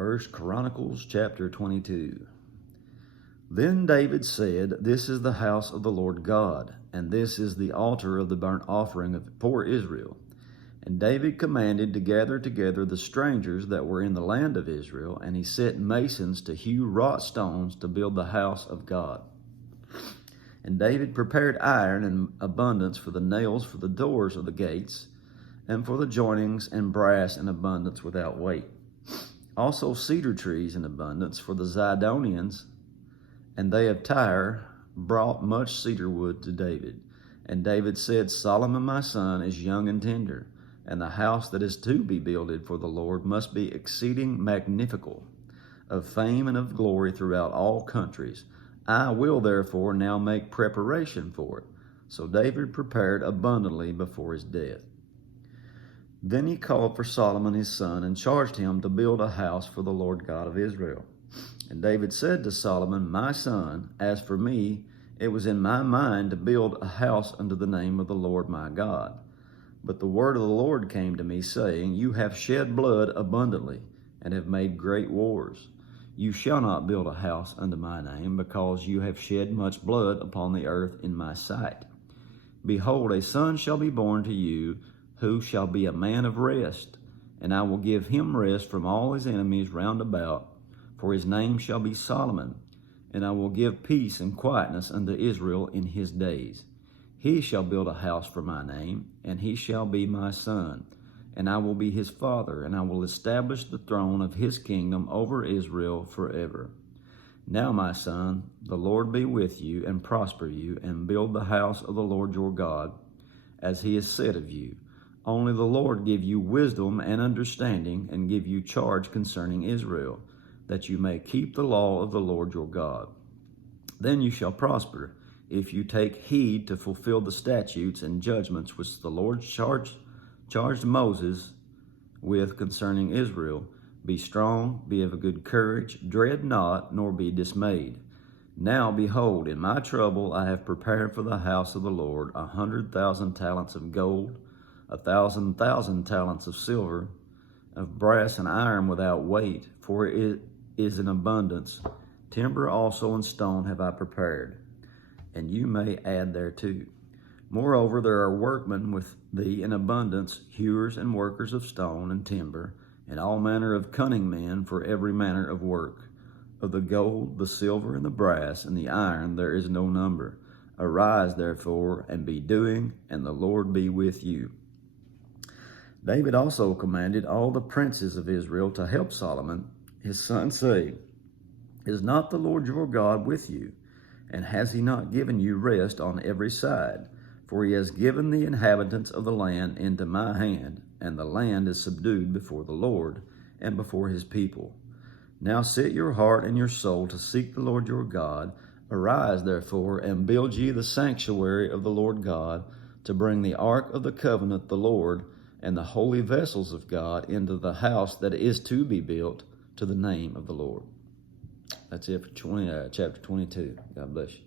Chronicles chapter 22. Then David said, "This is the house of the Lord God, and this is the altar of the burnt offering for Israel." And David commanded to gather together the strangers that were in the land of Israel, and he set masons to hew wrought stones to build the house of God. And David prepared iron in abundance for the nails for the doors of the gates, and for the joinings, and brass in abundance without weight. Also cedar trees in abundance for the Zidonians, and they of Tyre brought much cedar wood to David. And David said, "Solomon my son is young and tender, and the house that is to be builded for the Lord must be exceeding magnifical, of fame and of glory throughout all countries. I will therefore now make preparation for it." So David prepared abundantly before his death. Then he called for Solomon his son, and charged him to build a house for the Lord God of Israel. And David said to Solomon, "My son, as for me, it was in my mind to build a house unto the name of the Lord my God. But the word of the Lord came to me, saying, You have shed blood abundantly, and have made great wars. You shall not build a house unto my name, because you have shed much blood upon the earth in my sight. Behold, a son shall be born to you, who shall be a man of rest, and I will give him rest from all his enemies round about, for his name shall be Solomon, and I will give peace and quietness unto Israel in his days. He shall build a house for my name, and he shall be my son, and I will be his father, and I will establish the throne of his kingdom over Israel forever. Now, my son, the Lord be with you, and prosper you, and build the house of the Lord your God, as he has said of you. Only the Lord give you wisdom and understanding, and give you charge concerning Israel, that you may keep the law of the Lord your God. Then you shall prosper, if you take heed to fulfill the statutes and judgments which the Lord charged Moses with concerning Israel. Be strong, be of a good courage, dread not, nor be dismayed. Now, behold, in my trouble I have prepared for the house of the Lord 100,000 talents of gold, 1,000 talents of silver, of brass and iron without weight, for it is in abundance. Timber also and stone have I prepared, and you may add thereto. Moreover, there are workmen with thee in abundance, hewers and workers of stone and timber, and all manner of cunning men for every manner of work. Of the gold, the silver, and the brass, and the iron there is no number. Arise, therefore, and be doing, and the Lord be with you." David also commanded all the princes of Israel to help Solomon his son, saying, "Is not the Lord your God with you? And has he not given you rest on every side? For he has given the inhabitants of the land into my hand, and the land is subdued before the Lord and before his people. Now set your heart and your soul to seek the Lord your God. Arise, therefore, and build ye the sanctuary of the Lord God, to bring the ark of the covenant, the Lord, and the holy vessels of God into the house that is to be built to the name of the Lord." That's it for chapter 22. God bless you.